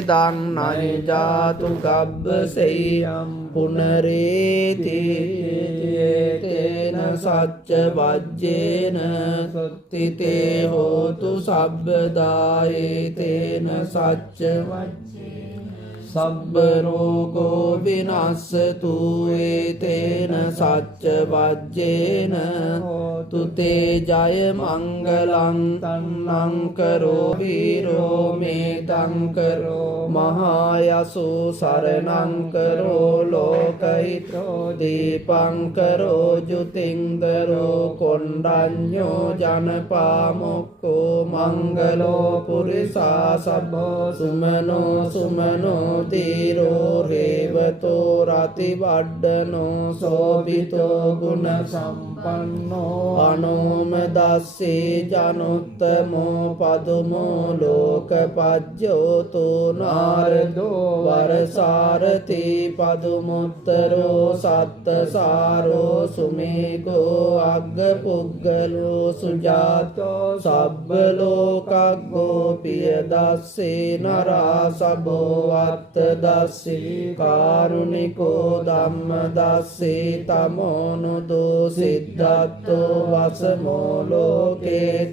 දං නජ්ජාතු ගබ්බසෙය්‍යං පුනරේති තේන සච්ච වජ්ජේන සුත්තිතේ හෝතු සබ්බදායේ තේන සච්ච සබ්බ රෝගෝ විනස්සතු ඒතේන සච්ච වජ්ජේන හෝතු තේ ජය මංගලං තන්නං කරෝ වීරෝ මේතං කරෝ මහායසෝ සරණං කරෝ ලෝකහිතෝ දීපං කරෝ ජුතින්දරෝ කොණ්ඩඤ්ඤෝ ජනපාමොක්ඛෝ මංගලෝ පුරිසා සබ්බෝ සුමනෝ සුමනෝ තීරෝ රේවතෝ රති වඩ්ඩනෝ සෝභිතෝ ගුණ සම්පන්නෝ අනෝම දස්සේ ජනුත්තමෝ පදුමෝ ලෝකපජ්ජෝතු නාරදෝ වරසාරති පදුමුත්තරෝ සත්තසාරෝ සුමේගෝ අග්ගපුග්ගලෝ සුජාතෝ සබ්බ ලෝකග්ගෝ පිය දස්සේ නරා සබෝ අත්ත දස්සේ කාරුණිකෝ ධම්ම දස්සේ තමෝනුදෝ සිද්ධාත්තෝ වසමෝ ලෝකේති